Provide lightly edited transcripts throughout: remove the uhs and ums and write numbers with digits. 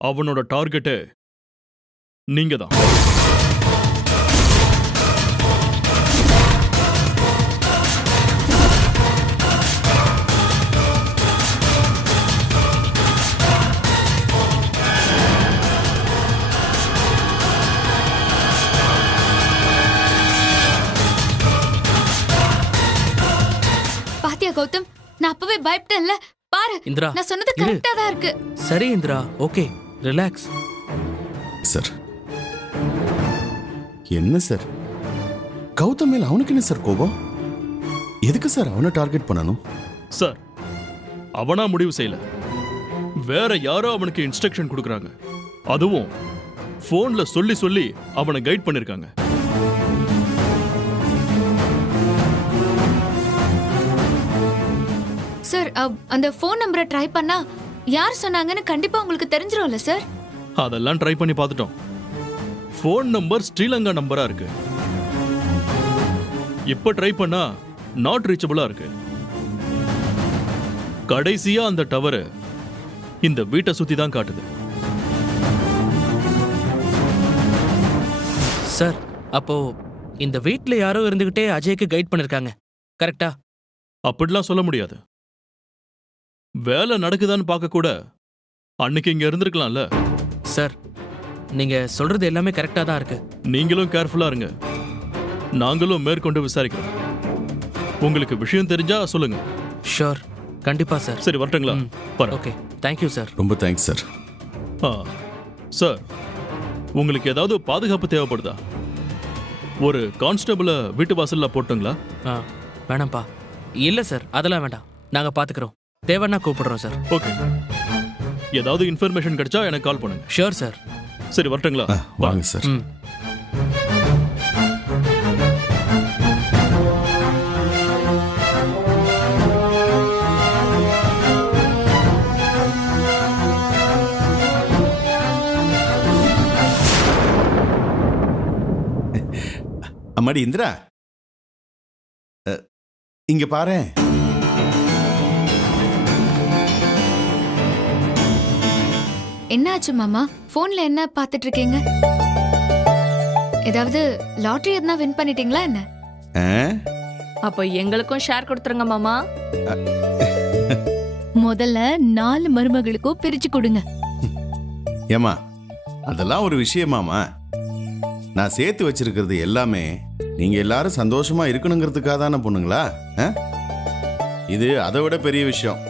அவனோட டார்கெட்டே நீங்க தான். பாத்தியா கௌதம், நான் அப்பவே பயப்பட்டேன்ல. பாரு இந்திரா, நான் சொன்னது கரெக்டா தான் இருக்கு. சரி இந்திரா, ஓகே, ரிலாக்ஸ். சார் என்ன சார், கௌதம் மேல அவனுக்கு என்ன சார் கோபம்? எதுக்கு சார் அவனை டார்கெட் பண்ணணும்? சார், அவனா முடிவு செய்யல, வேற யாரோ அவனுக்கு இன்ஸ்ட்ரக்ஷன் கொடுக்கறாங்க. அதுவும் போன்ல சொல்லி சொல்லி அவனை கைட் பண்ணிருக்காங்க. சார், அந்த ஃபோன் நம்பரை ட்ரை பண்ணா யார் சொன்னாங்கன்னு கண்டிப்பா உங்களுக்கு தெரிஞ்சிரும்ல சார்? அதெல்லாம் ட்ரை பண்ணி பார்த்துட்டோம். போன் நம்பர் ஸ்ரீலங்கா நம்பரா இருக்கு. இப்ப ட்ரை பண்ணா நாட் ரீச்சபிளா இருக்கு. கடைசியா அந்த டவர் இந்த வீட்டை சுத்தி தான் காட்டுது. சார், அப்போ இந்த வீட்ல யாரோ இருந்துகிட்டே அஜய்க்கு கைட் பண்ணிருக்காங்க, கரெக்டா? அப்படிலாம் சொல்ல முடியாது. வேலை நடக்குதான்னு பார்க்க கூட அன்னைக்கு இங்க இருந்திருக்கலாம்ல. சார், நீங்க சொல்றது எல்லாமே கரெக்டா தான் இருக்கு. நீங்களும் கேர்ஃபுல்லா இருங்க, நாங்களும் மேற்கொண்டு விசாரிக்கிறோம். உங்களுக்கு விஷயம் தெரிஞ்சா சொல்லுங்க. ஷூர், கண்டிப்பா சார். சரி, வரட்டுங்களா? Okay, thank you sir. ரொம்ப தேங்க்ஸ் சார். சார், உங்களுக்கு ஏதாவது பாதுகாப்பு தேவைப்படுதா? ஒரு கான்ஸ்டபிளை வீட்டு வாசல்ல போட்டுங்களா? வேணாம்ப்பா. இல்ல சார், அதெல்லாம் வேண்டாம், நாங்க பாத்துக்கிறோம். தேவைன்னா கூப்பிடுறோம் சார். ஓகே, ஏதாவது இன்ஃபர்மேஷன் கிடைச்சா எனக்கு கால் பண்ணுங்க. Sure sir. சரி, வரட்டுங்களா? வாங்க சார். அம்மாடி இந்திரா, இங்க பாரு. என்னாச்சு மாமா? போன்ல என்ன பார்த்துட்டு இருக்கீங்க? ஏதாவது லாட்டரி எதுனா வின் பண்ணிட்டீங்களா என்ன? அப்போ எங்களுக்கும் ஷேர் கொடுத்துருங்க மாமா. முதல்ல 4 மருமகளுக்கும் பிரிச்சு கொடுங்க. ஏமா, அதெல்லாம் ஒரு விஷயமாமா? நான் சேர்த்து வச்சிருக்கிறது எல்லாமே நீங்க எல்லாரும் சந்தோஷமா இருக்கணுங்கிறதுக்காக தானே பொண்ணுங்களா? இது அதை விட பெரிய விஷயம்.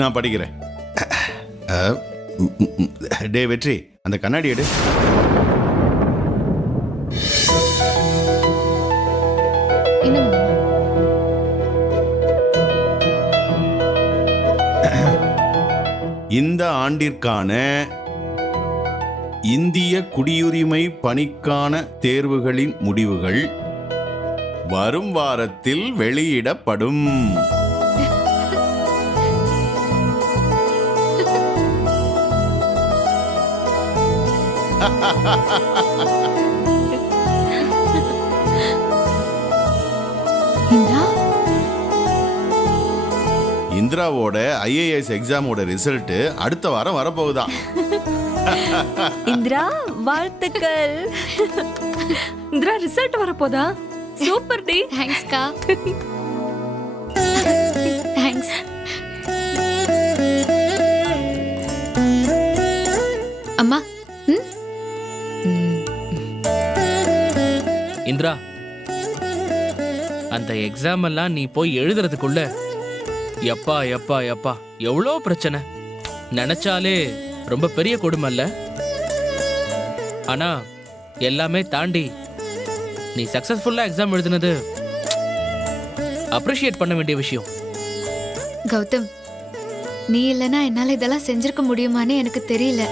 நான் படிக்கிறேன். டே வெற்றி, அந்த கண்ணாடி எடு. இந்த ஆண்டிற்கான இந்திய குடியுரிமை பணிக்கான தேர்வுகளின் முடிவுகள் வரும் வாரத்தில் வெளியிடப்படும். இந்திராவோட IAS எக்ஸாமோட ரிசல்ட் அடுத்த வாரம் வரப்போகுதான். இந்திரா, வாழ்த்துக்கள். இந்திரா, ரிசல்ட் வரப்போதா? சூப்பர் டி. தேங்க்ஸ் கா. தேங்க்ஸ். அம்மா, இந்திரா, அந்த எக்ஸாம் எல்லாம் நீ போய் எழுதுறதுக்குள்ள எப்பா எப்பா எப்பா எவ்வளோ பிரச்சனை. நினைச்சாலே ரொம்ப பெரிய கொடுமை இல்ல? ஆனா எல்லாமே தாண்டி நீ சக்சஸ்ஃபுல்லா எக்ஸாம் எழுதுனது அப்ரிஷியேட் பண்ண வேண்டிய விஷயம். கௌதம், நீ இல்லனா என்னால இதெல்லாம் செஞ்சிருக்க முடியுமான்னு எனக்கு தெரியல.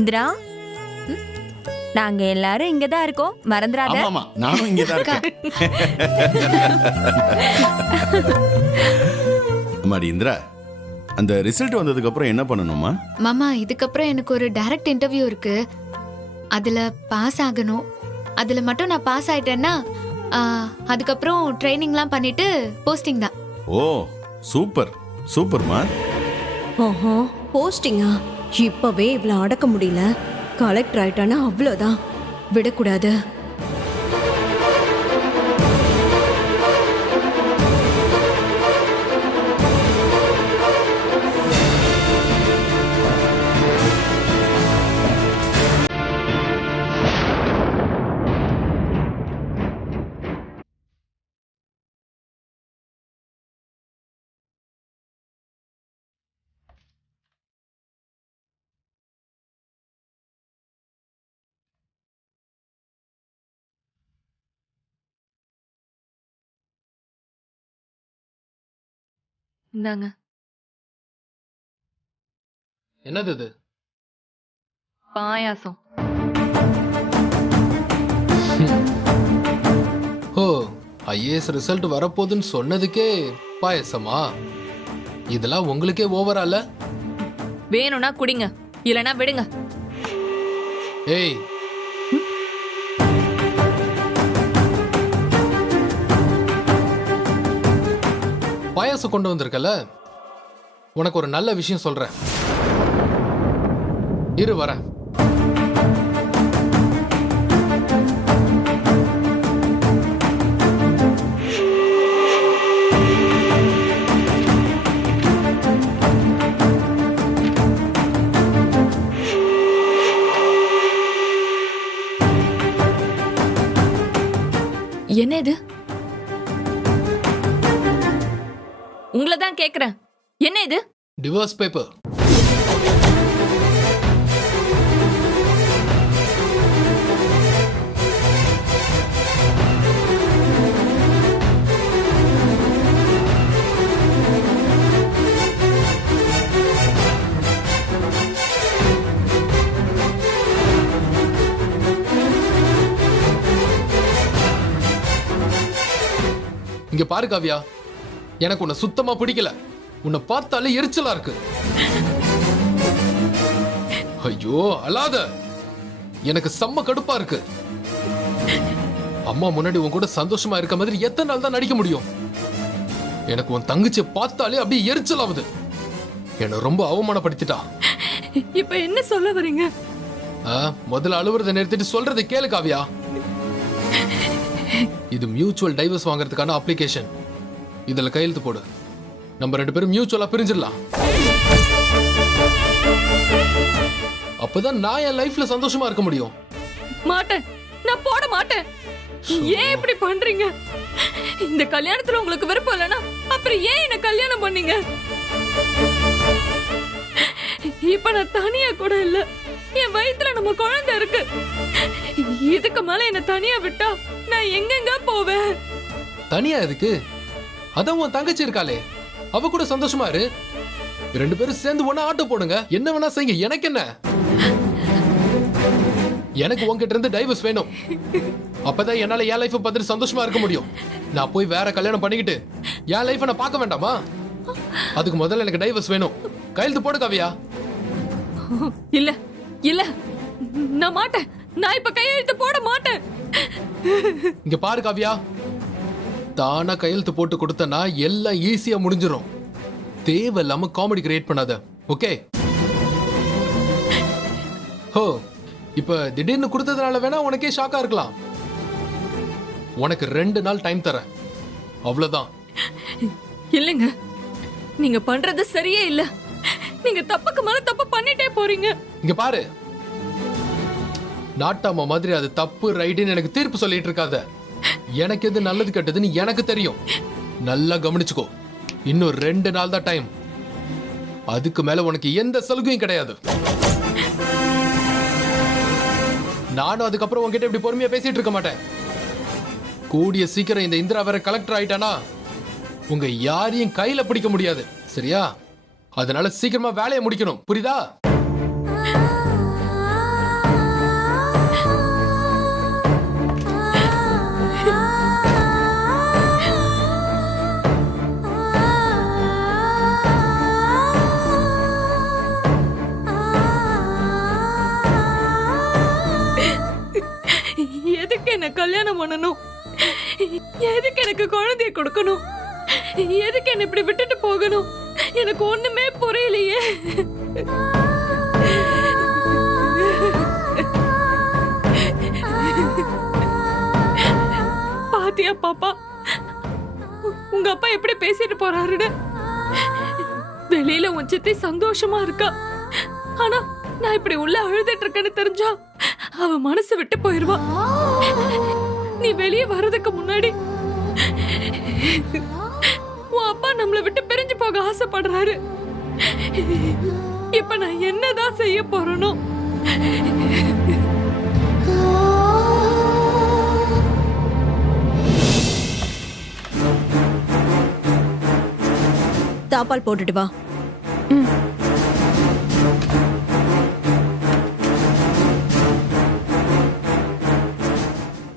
இந்திரா, நாங்க எல்லாரும் இங்கதான் இருக்கோம், மறந்துடாத. ஆமாமா, நானும் இங்கதான் இருக்கேன். அம்மாடி இந்திரா, அந்த ரிசல்ட் வந்ததுக்கு அப்புறம் என்ன பண்ணணுமா? மாமா, இதுக்கப்புறம் எனக்கு ஒரு டைரக்ட் இன்டர்வியூ இருக்கு. அதுல பாஸ் ஆகணும். அதுல மட்டும் நான் பாஸ் ஆயிட்டேன்னா அதுக்கப்புறம் ட்ரைனிங்லாம் பண்ணிட்டு போஸ்டிங் தான். ஓ சூப்பர் சூப்பர்மா. ஆஹா, போஸ்டிங்கா? இப்பவே இவ்வளவு அடக்க முடியல. கலெக்டர் ஆயிட்டானா அவ்வளவுதான், விடக்கூடாது. இந்தாங்க. என்னது இது? பாயாசம். ஓ, ஐஏஎஸ் ரிசல்ட் வரப்போகுதுன்னு சொன்னதுக்கே பாயசமா? இதெல்லாம் உங்களுக்கே ஓவரால? வேணும்னா குடிங்க, இல்லனா விடுங்க. ஏய், பாயாசம் கொண்டு வந்திருக்கல, உனக்கு ஒரு நல்ல விஷயம் சொல்றேன். இரு வரேன். என்ன இது? உங்களை தான் கேக்குறேன், என்ன இது? Divorce paper. இங்க பாரு காவியா, எனக்கு உன்னை சுத்தமா பிடிக்கல. உன்னை பார்த்தாலே எரிச்சலா இருக்கு. ஐயோ அழாத, எனக்கு செம்ம கடுப்பா இருக்கு. அம்மா முன்னாடி உன் கூட சந்தோஷமா இருக்க மாதிரி எத்தனை நாள் தான் நடிக்க முடியும்? எனக்கு உன் தங்கச்சியை பார்த்தாலே அப்படியே எரிச்சல் ஆகுது. என்னை ரொம்ப அவமானப்படுத்திட்டா. இப்ப என்ன சொல்ல வரீங்க? முதல்ல அழுவுறதை நிறுத்திட்டு சொல்றதை கேளு காவியா. இது மியூச்சுவல் டைவர்ஸ் வாங்குறதுக்கான அப்ளிகேஷன். இதுல கையெழுத்து போடு. நம்ம 2 பேரும் மியூச்சுவலா பிரிஞ்சிடலாம். அப்பதான் நான் என் லைஃப்ல சந்தோஷமா இருக்க முடியும். மாட்டேன், நான் போட மாட்டேன். ஏன் இப்படி பண்றீங்க? இந்த கல்யாணத்துல உங்களுக்கு விருப்பம் இல்லைன்னா அப்புறம் ஏன் என்ன கல்யாணம் பண்ணீங்க? இப்ப நான் தனியா கூட இல்ல, என் வயித்துல நம்ம குழந்தை இருக்கு. இதுக்கு மேல என்ன தனியா விட்டா நான் எங்கெங்க போவேன்? தனியா எதுக்கு? அதான் உன் தங்கச்சி இருக்காளே, அவ கூட சந்தோஷமா இரு. 2 பேரும் சேர்ந்து ஒண்ணா ஆட்டோ போடுங்க, என்ன வேணா செய்யுங்க, எனக்கு என்ன? எனக்கு உன்கிட்ட இருந்து டைவர்ஸ் வேணும். அப்பதான் என்னால என் லைஃப் பார்த்துட்டு சந்தோஷமா இருக்க முடியும். நான் போய் வேற கல்யாணம் பண்ணிக்கிட்டு என் லைஃப் நான் பார்க்க வேண்டாமா? அதுக்கு முதல்ல எனக்கு டைவர்ஸ் வேணும். கையெழுத்து போடு காவியா. இல்ல இல்ல, நான் மாட்டேன். நான் இப்ப கையெழுத்து போட மாட்டேன். இங்க பாரு காவியா, தானா கையெழுத்து போட்டு கொடுத்தனா எல்லாம் ஈஸியா முடிஞ்சிடும். தேவையில்லாம காமெடி கிரியேட் பண்ணாத, ஓகே? ஹோ, இப்ப திடீர்னு கொடுத்ததுனால வேணா உனக்கே ஷாக்கா இருக்கலாம். உனக்கு 2 நாள் டைம் தரேன், அவ்வளவுதான். இல்லங்க, நீங்க பண்றது சரியே இல்ல. நீங்க தப்புக்கு மேல தப்பு பண்ணிட்டே போறீங்க. இங்க பாரு, நாட்டாம மாதிரி அது தப்பு ரைட்டுன்னு எனக்கு தீர்ப்பு சொல்லிட்டு இருக்காத. எனக்கு எது நல்லது கெட்டதுன்னு எனக்கு தெரியும். நல்லா கவனிச்சுக்கோ. இன்னும் 2 நாள் தான் டைம். அதுக்கு மேல உனக்கு எந்த சலுகையும் கிடையாது. நானும் அதுக்கப்புறம் உன்கிட்ட இப்படி பொறுமையா பேசிட்டு இருக்க மாட்டேன். கூடிய சீக்கிரம் இந்த இந்திரா வேற கலெக்டர் ஆயிட்டானா உங்க யாரையும் கையில பிடிக்க முடியாது, சரியா? அதனால சீக்கிரமா வேலையை முடிக்கணும், புரியுதா? எதுக்கு என்ன கல்யாணம் பண்ணணும்? எதுக்கு எனக்கு குழந்தைய கொடுக்கணும்? எதுக்கு என்ன இப்படி விட்டுட்டு போகணும்? எனக்கு ஒண்ணுமே புரியலையே. பாத்தியா பாப்பா, உங்க அப்பா எப்படி பேசிட்டு போறாருன்னு. வெளியில உன் சித்தி சந்தோஷமா இருக்கா, ஆனா நான் இப்படி உள்ள அழுதுட்டு இருக்கேன்னு தெரிஞ்சா அவ மனசு விட்டு போயிருவா. நீ வெளியே வர்றதுக்கு முன்னாடி உன் அப்பா நம்மளை விட்டு பிரிஞ்சு போக ஆசைப்படுறாரு. இப்ப நான் என்னதான் செய்ய போறேனோ? தாப்பால் போட்டுட்டு வா.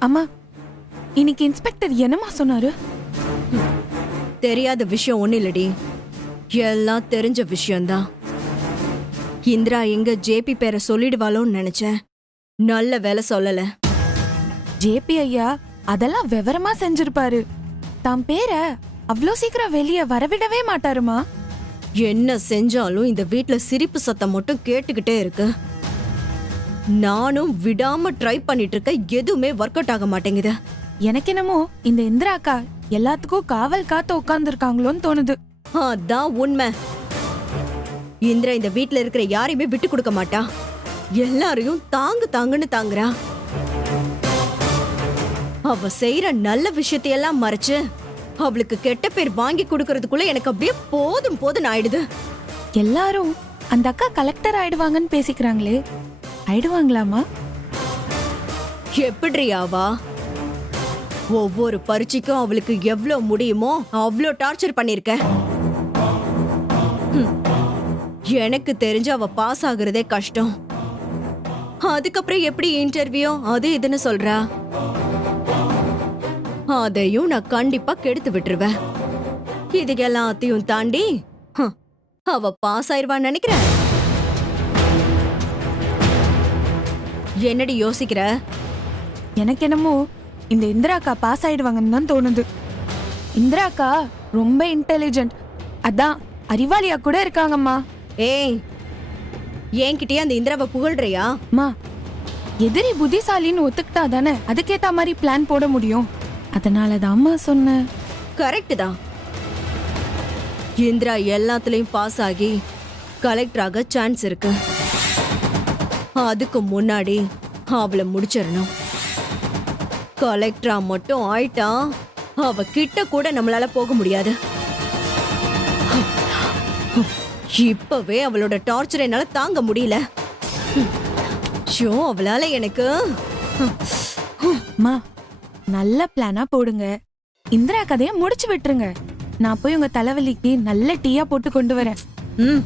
அம்மா, இன்னைக்கு இன்ஸ்பெக்டர் என்னமா சொன்னாரு? தெரியாத விஷயம் ஒண்ணு இல்லடி, எல்லாம் தெரிஞ்ச விஷயம்தான். இந்திரா எங்க ஜேபி பேரை சொல்லிடுவாளோன்னு நினைச்சேன். நல்ல வேலை சொல்லல. ஜேபி ஐயா அதெல்லாம் விவரமா செஞ்சிருப்பாரு. தாம் பேரை அவ்வளோ சீக்கிரம் வெளியே வரவிடவே மாட்டாருமா. என்ன செஞ்சாலும் இந்த வீட்ல சிரிப்பு சத்தம் மட்டும் கேட்டுக்கிட்டே இருக்கு. நானும் விடாம ட்ரை பண்ணிட்டு இருக்க, எதுவுமே ஒர்க் அவுட் ஆக மாட்டேங்குது. எனக்கு என்னமோ இந்த இந்திரா அக்கா எல்லாத்துக்கும் காவல் காத்து உட்கார்ந்து இருக்காங்களோன்னு தோணுது. அதான் உண்மை. இந்திரா இந்த வீட்ல இருக்கிற யாரையுமே விட்டு கொடுக்க மாட்டா. எல்லாரையும் தாங்கு தாங்குன்னு தாங்குறா. அவ செய்யற நல்ல விஷயத்தையெல்லாம் மறைச்சு அவளுக்கு கெட்ட பேர் வாங்கி கொடுக்கறதுக்குள்ள எனக்கு அப்படியே போதும் போதும் ஆயிடுது. எல்லாரும் அந்த அக்கா கலெக்டர் ஆயிடுவாங்கன்னு பேசிக்கிறாங்களே, ஆயிடுவாங்களாமா? எப்படி ஆவா? ஒவ்வொரு பரீட்சைக்கும் அவளுக்கு எவ்வளவு முடியுமோ அவ்வளோ டார்ச்சர் பண்ணிருக்க. எனக்கு தெரிஞ்சு அவ பாஸ் ஆகுறதே கஷ்டம். அதுக்கப்புறம் எப்படி இன்டர்வியூ அது இதுன்னு சொல்றா. அதையும் நான் கண்டிப்பா கெடுத்து விட்டுருவேன். இது எல்லாத்தையும் தாண்டி அவ பாஸ் ஆயிருவான்னு நினைக்கிறேன். என்னடி யோசிக்கிற? எனக்கு என்னமோ இந்த இந்திரா அக்கா பாஸ் ஆயிடுவாங்கன்னு தான் தோணுது. இந்திரா அக்கா ரொம்ப இன்டெலிஜென்ட், அதான் அறிவாளியா கூட இருக்காங்கம்மா. ஏய், என்கிட்டயே அந்த இந்திராவை புகழ்றியா? அம்மா, எதிரி புத்திசாலின்னு ஒத்துக்கிட்டா தானே அதுக்கேத்த மாதிரி பிளான் போட முடியும். அதனாலதான் அம்மா சொன்னேன். கரெக்ட் தான். இந்திரா எல்லாத்துலயும் பாஸ் ஆகி கலெக்டர் ஆக சான்ஸ் இருக்கு. அதுக்கு முன்னாடி அவளை முடிச்சிடணும். கலெக்டரா மட்டும் ஆயிட்டா அவ கிட்ட கூட நம்மளால போக முடியாது. இப்பவே அவளோட டார்ச்சர் என்னால தாங்க முடியல. ஷோ, அவளால எனக்கு அம்மா, நல்ல பிளானா போடுங்க. இந்திரா கதையை முடிச்சு விட்டுருங்க. நான் போய் உங்க தலைவலிக்கு நல்ல டீயா போட்டு கொண்டு வரேன். ம்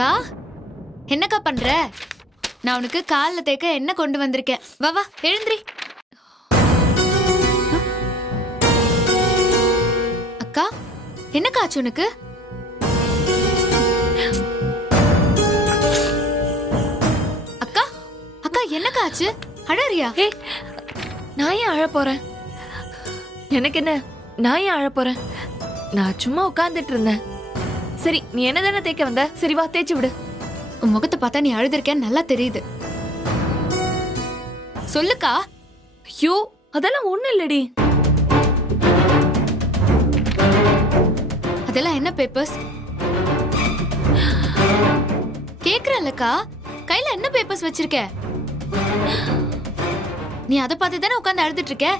அக்கா, என்னக்கா பண்ற? நான் உனக்கு கால்ல தேக்க என்ன கொண்டு வந்திருக்கேன். வா வா, எழுந்திரி. அக்கா, என்னக்கா ஆச்சு உனக்கு? அக்கா அக்கா, என்னக்கா ஆச்சு? அழறியா? ஏய், நான் ஏன் அழ போறேன்? எனக்கு என்ன, நான் ஏன் அழ போறேன்? நான் சும்மா உட்கார்ந்துட்டு இருந்தேன். சரி, நீ என்ன தானே தேய்க்க வந்த? சரி வா, தேய்ச்சி விடு. உன் முகத்தை பார்த்தா நீ அழுதுருக்கேன்னு நல்லா தெரியுது. சொல்லுக்கா. ஐயோ, அதெல்லாம் ஒண்ணு இல்லடி. அதெல்லாம் என்ன பேப்பர்ஸ்? கேக்குறல்லக்கா, கையில என்ன பேப்பர்ஸ் வச்சிருக்க? நீ அதை பார்த்து தானே உட்கார்ந்து அழுதுட்டு இருக்க.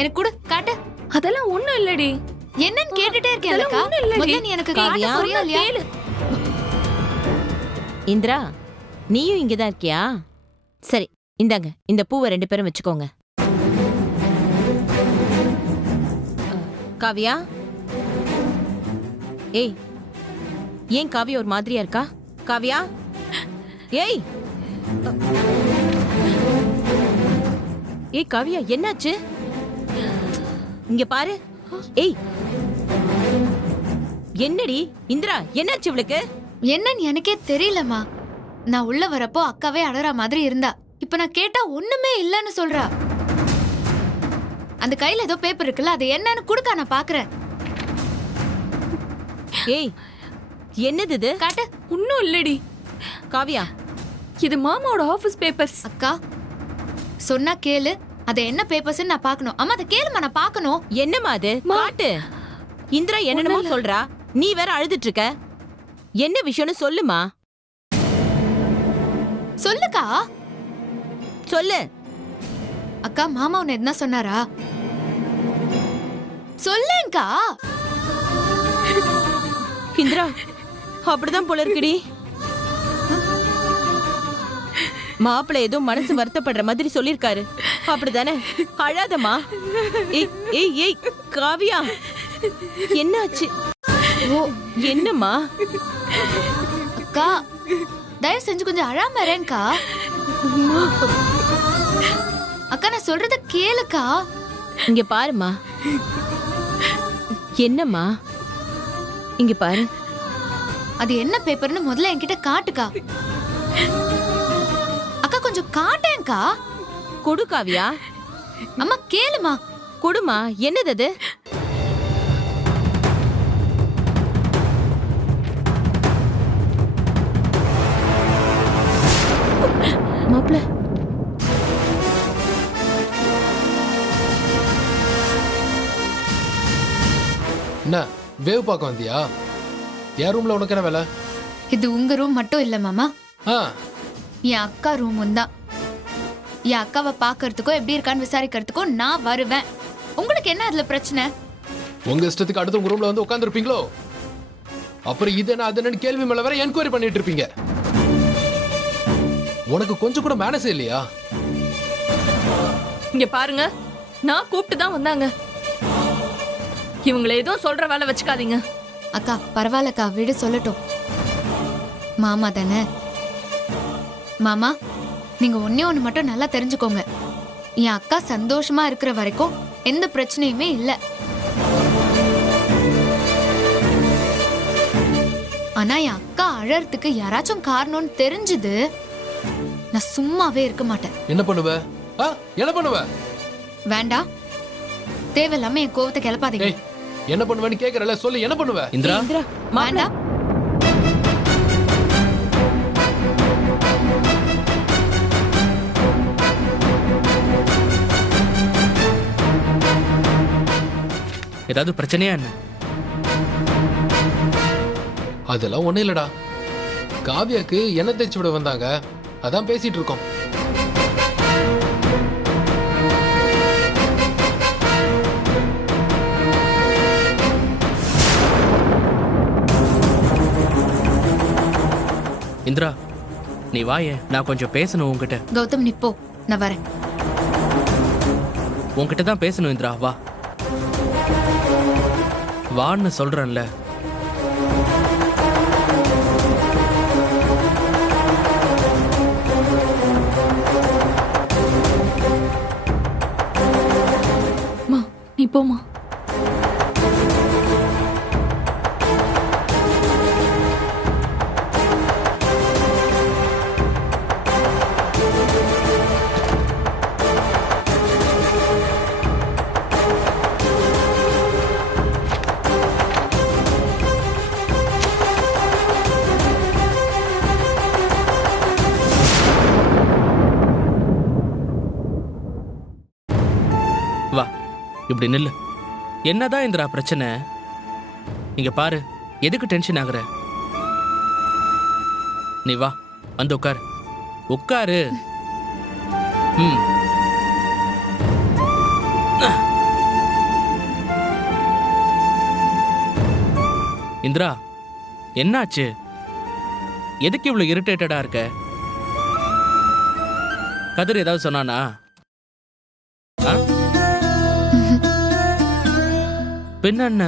எனக்கு கொடு, காட்டு. அதெல்லாம் ஒண்ணும் இல்லடி. என்னன்னு கேட்டுட்டே இருக்கேன்லக்கா. முதல்ல நீ எனக்கு காட்ட போறியா இல்லையா? இந்திரா, நீயும் இங்கதான் இருக்கியா? சரி, இந்தாங்க, இந்த பூவை 2 பேரும் வச்சுக்கோங்க. காவியா, ஏய், ஏன் காவியா ஒரு மாதிரியா இருக்கா? காவியா, ஏய் ஏய் காவியா, என்னாச்சு? இங்க பாரு. ஏய் என்னடி இந்திரா, என்னாச்சு இவளுக்கு? என்னன்னு எனக்கே தெரியலம்மா. நான் உள்ள வரப்போ அக்காவே அழற மாதிரி இருந்தா. இப்ப நான் கேட்டா ஒண்ணுமே இல்லன்னு சொல்றா. அந்த கையில ஏதோ பேப்பர் இருக்குல்ல, அது என்னன்னு குடுக்க நான் பாக்குறேன். ஏய் என்னது இது? காட்டு. ஒன்னும் இல்லடி, காவியா, இது மாமாவோட ஆபீஸ் பேப்பர்ஸ். அக்கா சொன்னா கேளு. அது என்ன பேப்பர்ஸ் நான் பார்க்கணும். அம்மா அதை கேளுமா, நான் பார்க்கணும். என்னம்மா அது? காட்டு. இந்திரா என்னென்னமோ சொல்றா, நீ வேற அழுதுட்டு இருக்க. என்ன விஷயம்னு சொல்லுமா. சொல்லுக்கா. சொல்லு. அக்கா மாமா உன்னை என்ன சொன்னாரா? சொல்லேங்கா. இந்திரா அப்படிதான் போல இருக்குடி. மாப்பிள்ளை ஏதோ மனசு வருத்தப்படுற மாதிரி சொல்லிருக்காரு, அப்படிதானே? அழாதம்மா. ஏய் ஏய் ஏய் காவியா, என்னாச்சு? ஓ என்னம்மா? அக்கா தயவு செஞ்சு கொஞ்சம் அழாம இருங்கக்கா. அக்கா நான் சொல்றத கேளுக்கா. இங்க பாருமா. என்னம்மா? இங்க பாரு. அது என்ன பேப்பர்னு முதல்ல என்கிட்ட காட்டுக்கா. அக்கா கொஞ்சம் காட்டேன்க்கா. கொடு காவியா. அம்மா கேளுமா. கொடுமா. என்னது அது? மாப்பிள்ள என்ன வேவ் பார்க்க வந்தியா? என் ரூம்ல உனக்கு என்ன வேலை? இது உங்க ரூம் மட்டும் இல்ல மாமா, ஆ என் அக்கா ரூமும் தான். என் அக்காவை பாக்குறதுக்கோ எப்படி இருக்கான்னு விசாரிக்கிறதுக்கோ நான் வருவேன். உங்களுக்கு என்ன அதுல பிரச்சனை? உங்க இஷ்டத்துக்கு அடுத்து உங்க ரூம்ல வந்து உட்காந்துருப்பீங்களோ? அப்புறம் இது என்ன அது என்னன்னு கேள்வி மேல வேற என்கொயரி பண்ணிட்டு இருப்பீங்க. உனக்கு கொஞ்சம் கூட மேனஸே இல்லையா? இங்க பாருங்க, நான் கூப்பிட்டு தான் வந்தாங்க. இவங்களை ஏதோ சொல்ற வேலை வச்சுக்காதீங்க. அக்கா பரவாயில்லக்கா, விடு சொல்லட்டும். மாமா தானே. மாமா நீங்க ஒன்னே ஒண்ணு மட்டும் நல்லா தெரிஞ்சுக்கோங்க. என் அக்கா சந்தோஷமா இருக்கிற வரைக்கும் எந்த பிரச்சனையுமே இல்லை. ஆனா என் அக்கா அழறதுக்கு யாராச்சும் காரணம்னு தெரிஞ்சது நான் சும்மாவே இருக்க மாட்டேன். என்ன பண்ணுவ? என்ன பண்ணுவ? வேண்டாம், தேவையில்லாம என் கோவத்தை கிளப்பாதீங்க. ஏய் என்ன பண்ணுவேன்னு கேக்குறல, சொல்லு. என்ன பண்ணுவ? இந்திரா இந்திரா மாப்பிள்ள. வேண்டாம். ஏதாவது பிரச்சனையா என்ன? அதெல்லாம் ஒண்ணும் இல்லடா. காவியாக்கு எண்ணெய் தேய்ச்சி விட வந்தாங்க, அதான் பேசிட்டு இருக்கோம். இந்திரா நீ வாயே, நான் கொஞ்சம் பேசணும் உன்கிட்ட. கௌதம் நிப்போ, நான் வரேன். உன்கிட்ட தான் பேசணும் இந்திரா, வா. வான்னு சொல்றேன்ல. நீ போமா. வா இப்படி நில்லு. என்னதான் இந்திரா பிரச்சனை? இங்க பாரு, எதுக்கு டென்ஷன் ஆகுற? நீ வா, வந்து உட்காரு. உட்காரு. ம். இந்திரா என்னாச்சு? எதுக்கு இவ்வளவு இரிட்டேட்டடா இருக்க? கதிர் ஏதாவது சொன்னானா? பின்ன என்ன?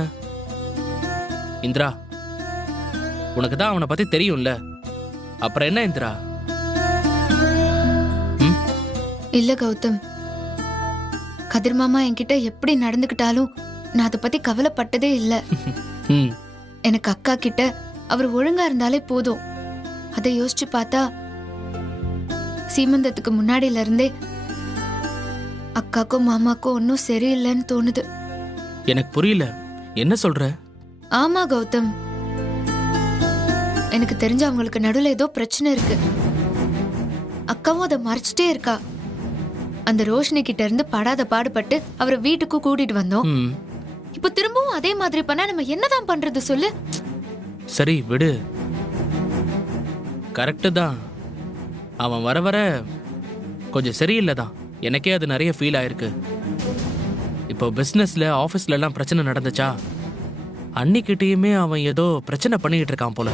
இந்திரா உனக்கு தான் அவனை பத்தி தெரியும்ல, அப்புறம் என்ன இந்திரா? இல்ல கௌதம், கதிர் மாமா என்கிட்ட எப்படி நடந்துக்கிட்டாலும் நான் அதை பத்தி கவலைப்பட்டதே இல்ல. ம் எனக்கு அக்கா கிட்ட அவர் ஒழுங்கா இருந்தாலே போதும். அதை யோசிச்சு பார்த்தா சீமந்தத்துக்கு முன்னாடில இருந்தே அக்காக்கும் மாமாக்கும் ஒன்னும் சரியில்லைன்னு தோணுது. எனக்கு புரியல, என்ன சொல்ற? ஆமா கௌதம், எனக்கு தெரிஞ்ச அவங்களுக்கு நடுவுல ஏதோ பிரச்சனை இருக்கு. அக்காவும் அதை மறைச்சிட்டே இருக்கா. அந்த ரோஷினி கிட்ட இருந்து படாத பாடுபட்டு அவரை வீட்டுக்கு கூட்டிட்டு வந்தோம். ம் இப்ப திரும்பவும் அதே மாதிரி பண்ணா நம்ம என்னதான் பண்றது சொல்லு? சரி விடு, கரெக்டு தான். அவன் வர வர கொஞ்சம் சரியில்லை தான். எனக்கே அது நிறைய ஃபீல் ஆயிருக்கு. இப்போ பிஸ்னஸ்ல ஆஃபீஸ்ல எல்லாம் பிரச்சனை நடந்துச்சா, அன்னிக்கிட்டேயுமே அவன் ஏதோ பிரச்சனை பண்ணிக்கிட்டு இருக்கான் போல.